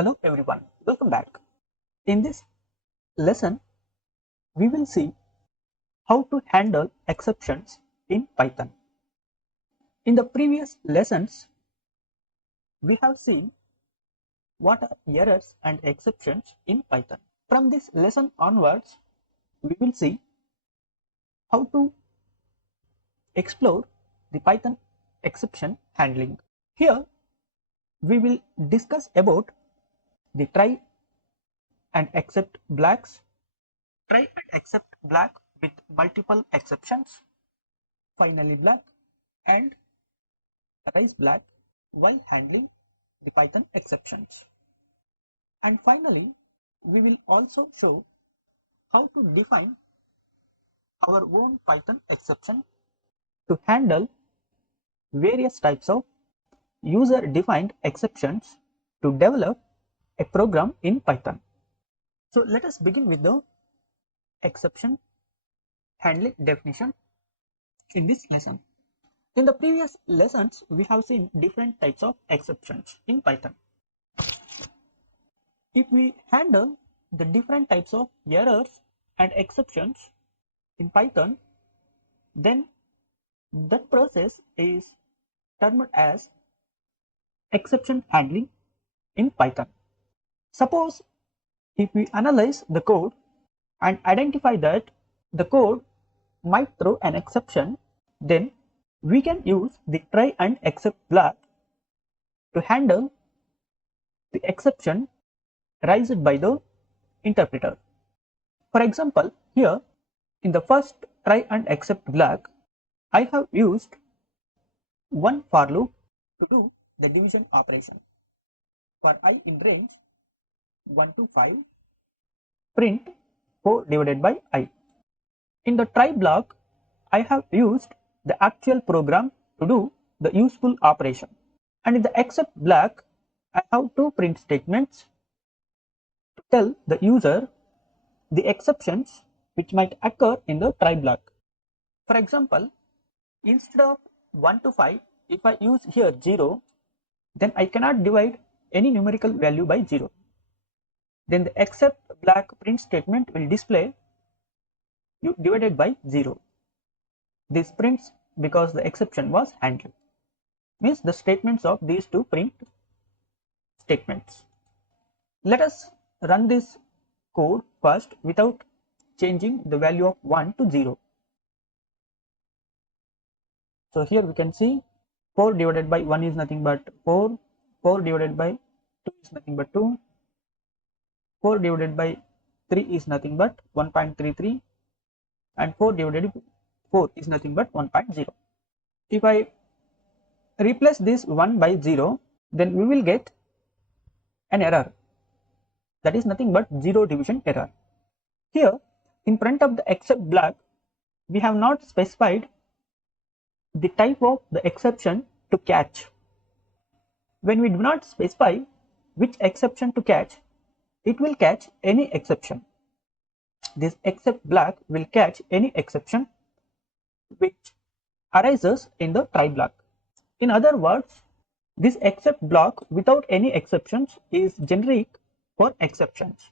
Hello everyone, welcome back. In this lesson, we will see how to handle exceptions in Python. In the previous lessons, we have seen what are errors and exceptions in Python. From this lesson onwards, we will see how to explore the Python exception handling. Here, we will discuss about the try and except blocks, try and except block with multiple exceptions, finally block, and rise block while handling the Python exceptions. And finally, we will also show how to define our own Python exception to handle various types of user-defined exceptions to develop a program in Python. So let us begin with the exception handling definition in this lesson. In the previous lessons, we have seen different types of exceptions in Python. If we handle the different types of errors and exceptions in Python, then that process is termed as exception handling in Python. Suppose if we analyze the code and identify that the code might throw an exception, then we can use the try and except block to handle the exception raised by the interpreter. For example, here in the first try and except block, I have used one for loop to do the division operation. For I in range 1 to 5, print 4 divided by I. In the try block, I have used the actual program to do the useful operation. And in the except block, I have two print statements to tell the user the exceptions which might occur in the try block. For example, instead of 1 to 5, if I use here 0, then I cannot divide any numerical value by 0. Then the except block print statement will display you divided by 0. This prints because the exception was handled. Means the statements of these two print statements. Let us run this code first without changing the value of 1 to 0. So here we can see 4 divided by 1 is nothing but 4, 4 divided by 2 is nothing but 2, 4 divided by 3 is nothing but 1.33, and 4 divided by 4 is nothing but 1.0. If I replace this 1 by 0, then we will get an error, that is nothing but 0 division error. Here in front of the except block, we have not specified the type of the exception to catch. When we do not specify which exception to catch, it will catch any exception. This except block will catch any exception which arises in the try block. In other words, this except block without any exceptions is generic for exceptions.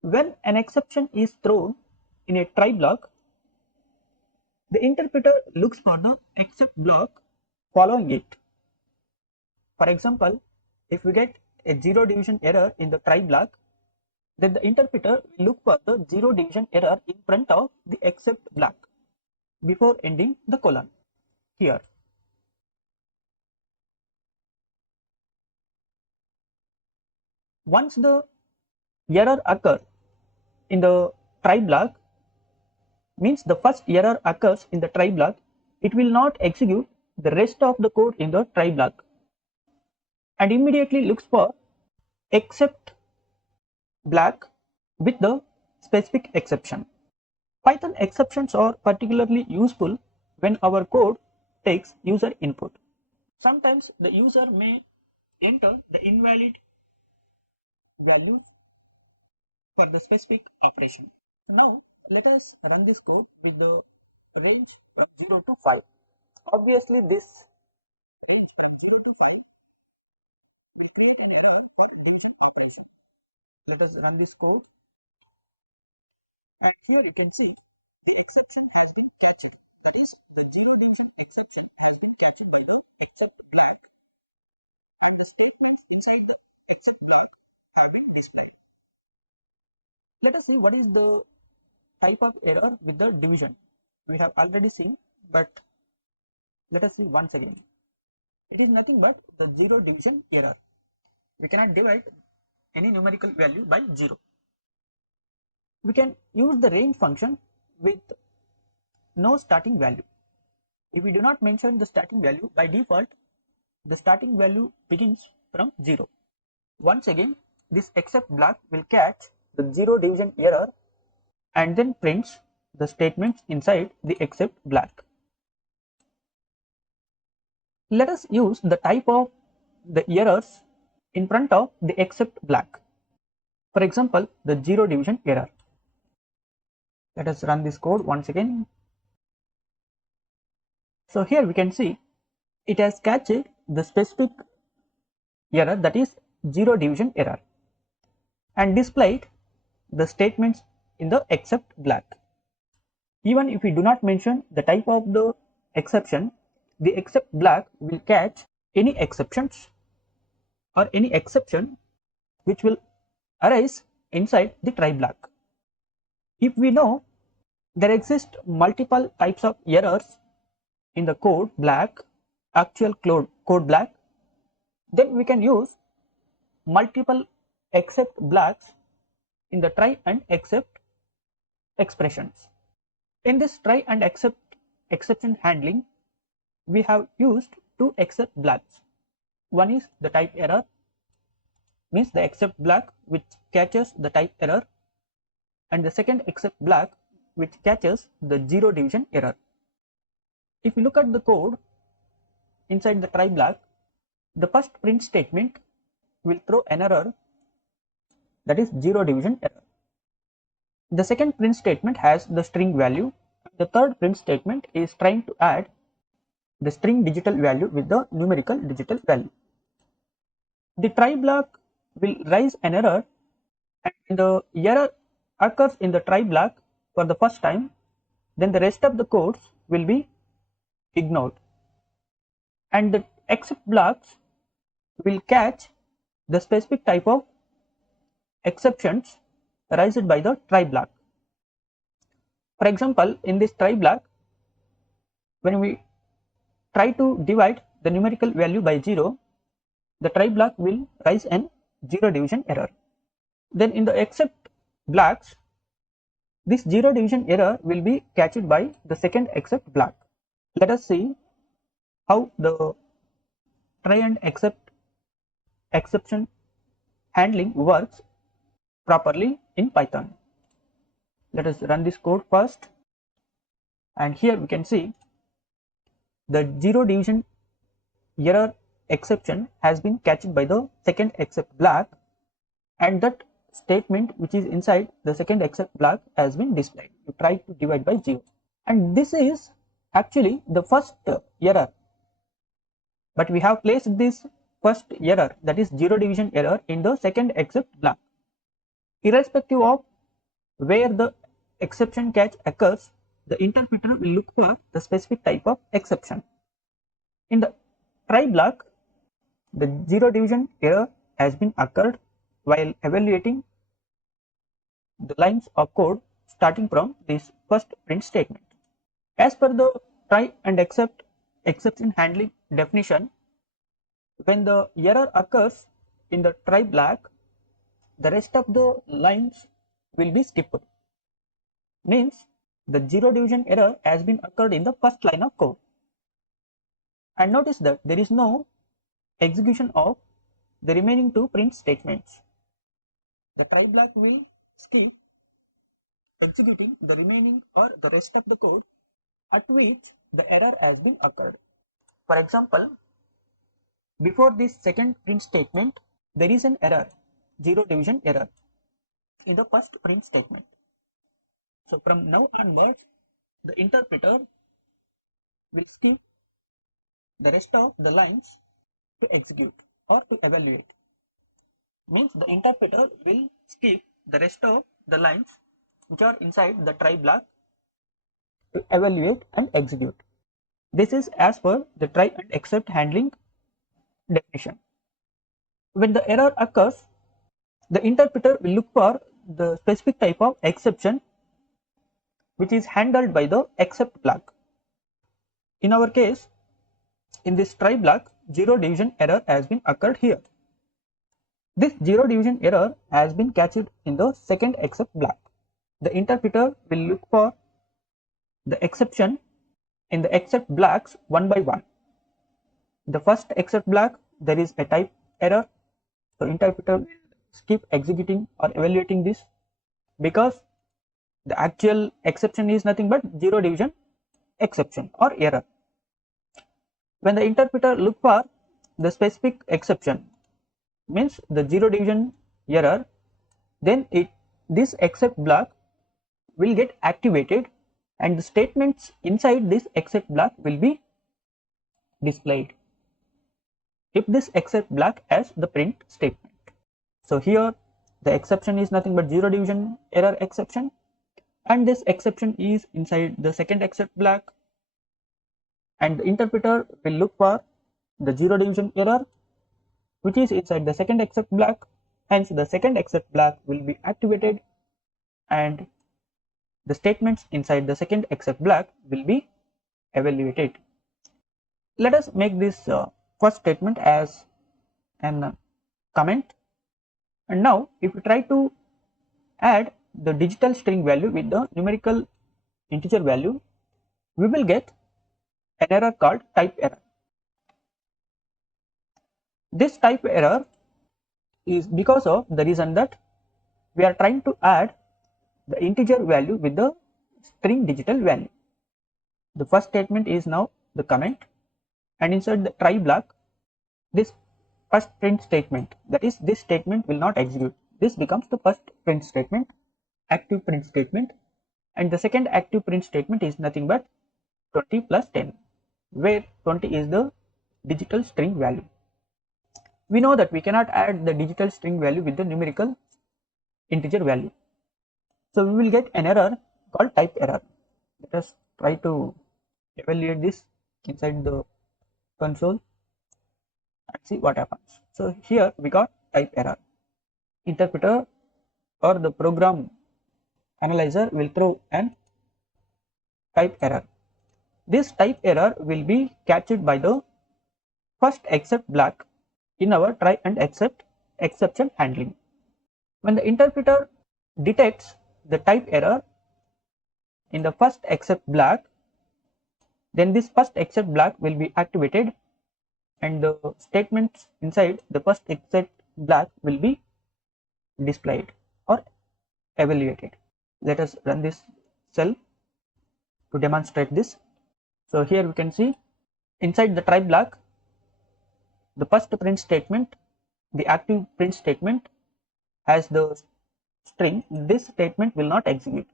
When an exception is thrown in a try block, the interpreter looks for the except block following it. For example, if we get a 0 division error in the try block, then the interpreter will look for the 0 division error in front of the except block before ending the colon here. Once the error occurs in the try block, means the first error occurs in the try block, it will not execute the rest of the code in the try block and immediately looks for except block with the specific exception. Python exceptions are particularly useful when our code takes user input. Sometimes the user may enter the invalid values for the specific operation. Now let us run this code with the range from 0 to 5. Obviously this range from 0 to 5 will create an error for division operation. Let us run this code, and here you can see the exception has been catched, that is the zero division exception has been catched by the except block, and the statements inside the except block have been displayed. Let us see what is the type of error with the division. We have already seen, but let us see once again. It is nothing but the zero division error. We cannot divide any numerical value by 0. We can use the range function with no starting value. If we do not mention the starting value, by default the starting value begins from 0. Once again, this except block will catch the zero division error and then prints the statements inside the except block. Let us use the type of the errors in front of the except block. For example, the zero division error. Let us run this code once again. So here we can see it has catched the specific error, that is zero division error, and displayed the statements in the except block. Even if we do not mention the type of the exception, the except block will catch any exceptions or any exception which will arise inside the try block. If we know there exist multiple types of errors in the code block, actual code block, then we can use multiple except blocks in the try and except expressions. In this try and exception handling, we have used two except blocks. One is the type error, means the except block which catches the type error, and the second except block which catches the zero division error. If you look at the code inside the try block, the first print statement will throw an error, that is zero division error. The second print statement has the string value. The third print statement is trying to add the string digital value with the numerical digital value. The try block will raise an error, and the error occurs in the try block for the first time, then the rest of the codes will be ignored, and the except blocks will catch the specific type of exceptions raised by the try block. For example, in this try block, when we try to divide the numerical value by 0, the try block will raise an zero division error. Then in the except blocks, this zero division error will be catched by the second except block. Let us see how the try and exception handling works properly in Python. Let us run this code first, and here we can see the zero division error exception has been catched by the second except block, and that statement which is inside the second except block has been displayed. You try to divide by 0, and this is actually the first error, but we have placed this first error, that is zero division error, in the second except block. Irrespective of where the exception catch occurs, the interpreter will look for the specific type of exception. In the try block, the zero division error has been occurred while evaluating the lines of code starting from this first print statement. As per the try and exception handling definition, when the error occurs in the try block, the rest of the lines will be skipped. Means the zero division error has been occurred in the first line of code. And notice that there is no execution of the remaining two print statements. The try block will skip executing the remaining or the rest of the code at which the error has been occurred. For example, before this second print statement, there is an error, zero division error, in the first print statement. So from now onwards, the interpreter will skip the rest of the lines to execute. or to evaluate. Means the interpreter will skip the rest of the lines which are inside the try block to evaluate and execute. This is as per the try and except handling definition. When the error occurs, the interpreter will look for the specific type of exception which is handled by the except block. In our case, in this try block, zero division error has been occurred here. This zero division error has been catched in the second except block. The interpreter will look for the exception in the except blocks one by one. The first except block, there is a type error, so interpreter will skip executing or evaluating this because the actual exception is nothing but zero division exception or error. When the interpreter look for the specific exception, means the zero division error, then this except block will get activated and the statements inside this except block will be displayed if this except block has the print statement. So here the exception is nothing but zero division error exception, and this exception is inside the second except block, and the interpreter will look for the zero division error which is inside the second except block. Hence the second except block will be activated and the statements inside the second except block will be evaluated. Let us make this first statement as an comment, and now if we try to add the digital string value with the numerical integer value, we will get an error called type error. This type error is because of the reason that we are trying to add the integer value with the string digital value. The first statement is now the comment, and inside the try block, this first print statement, that is this statement will not execute. This becomes the first print statement, active print statement, and the second active print statement is nothing but 20 plus 10, where 20 is the digital string value. We know that we cannot add the digital string value with the numerical integer value. So we will get an error called type error. Let us try to evaluate this inside the console and see what happens. So here we got type error. Interpreter or the program analyzer will throw an type error. This type error will be captured by the first except block in our try and except exception handling. When the interpreter detects the type error in the first except block, then this first except block will be activated and the statements inside the first except block will be displayed or evaluated. Let us run this cell to demonstrate this. So here we can see inside the try block, the first print statement, the active print statement has the string. This statement will not execute.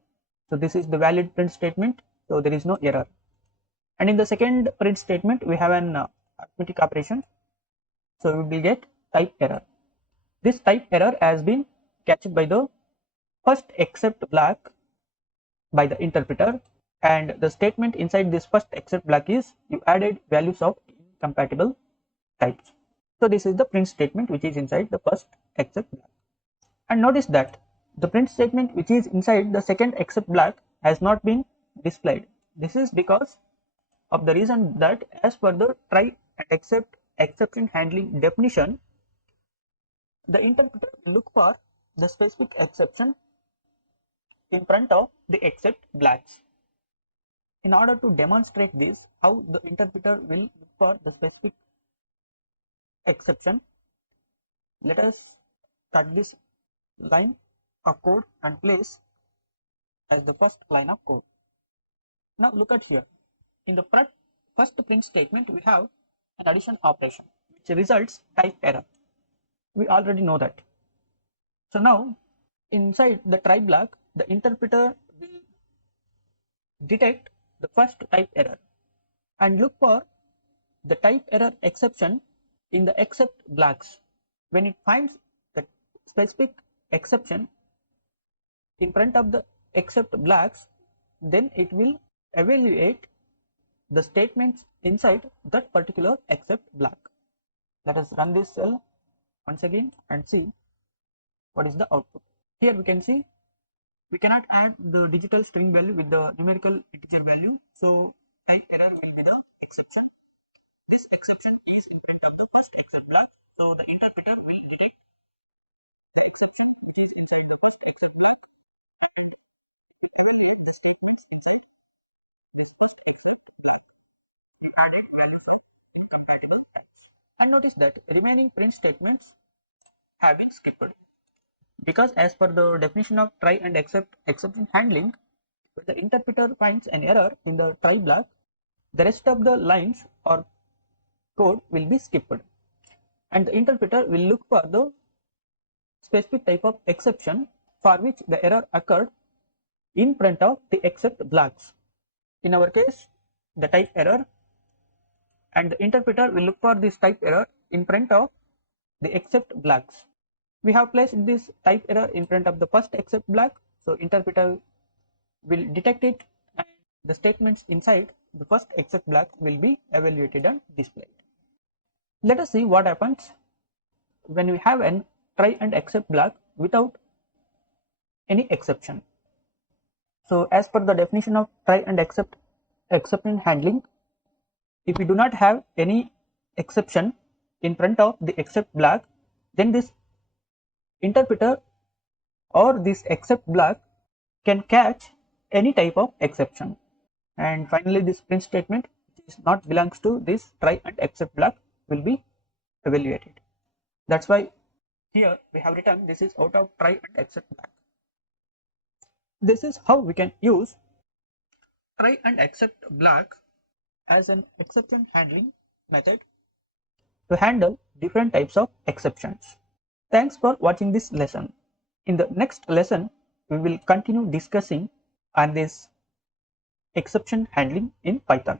So this is the valid print statement, so there is no error. And in the second print statement, we have an arithmetic operation, so we will get type error. This type error has been catched by the first except block by the interpreter, and the statement inside this first except block is you added values of incompatible types. So this is the print statement which is inside the first except block. And notice that the print statement which is inside the second except block has not been displayed. This is because of the reason that as per the try and except exception handling definition, the interpreter will look for the specific exception in front of the except blocks. In order to demonstrate this, how the interpreter will look for the specific exception, let us cut this line of code and place as the first line of code. Now look at here. In the first print statement, we have an addition operation which results type error. We already know that. So now inside the try block, the interpreter will detect the first type error and look for the type error exception in the except blocks. When it finds the specific exception in front of the except blocks, then it will evaluate the statements inside that particular except block. Let us run this cell once again and see what is the output. Here we can see we cannot add the digital string value with the numerical integer value, so type error will be the exception. This exception is in front of the first except block, so the interpreter will detect the exception which is inside the first except block and it will evaluate the statements inside this first except block. You added values of incompatible types, and notice that remaining print statements have been skipped, because as per the definition of try and except exception handling, when the interpreter finds an error in the try block, the rest of the lines or code will be skipped and the interpreter will look for the specific type of exception for which the error occurred in front of the except blocks. In our case, the type error, and the interpreter will look for this type error in front of the except blocks. We have placed this type error in front of the first except block, so interpreter will detect it and the statements inside the first except block will be evaluated and displayed. Let us see what happens when we have an try and except block without any exception. So as per the definition of try and exception handling, if we do not have any exception in front of the except block, then this interpreter or this except block can catch any type of exception. And finally, this print statement which is not belongs to this try and except block will be evaluated. That's why here we have written this is out of try and except block. This is how we can use try and except block as an exception handling method to handle different types of exceptions. Thanks for watching this lesson. In the next lesson, we will continue discussing on this exception handling in Python.